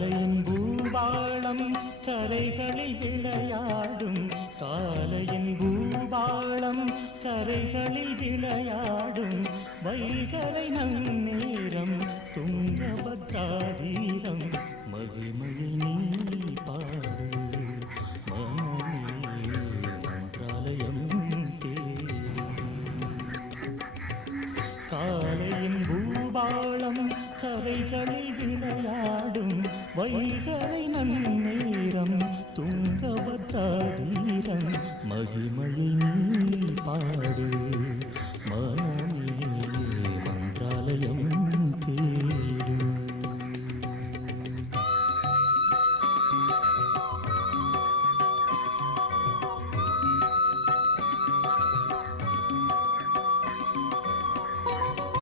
காலையின் பூபாளம் கரைகளில் விளையாடும் காலையின் பூபாளம் கரைகளில் விளையாடும் வைகரை நன்னேரம் துங்கபத்ராதீரம் மகிமையை நீ பாடு மனமே மன்றாலயம் காலையின் பூபாளம் கரைகளில் விளையாடும் வைகரை நன்னேரம் துங்கபத்ராதீரம் மகிமையை நீ பாடு மனமே மன்றாலயம்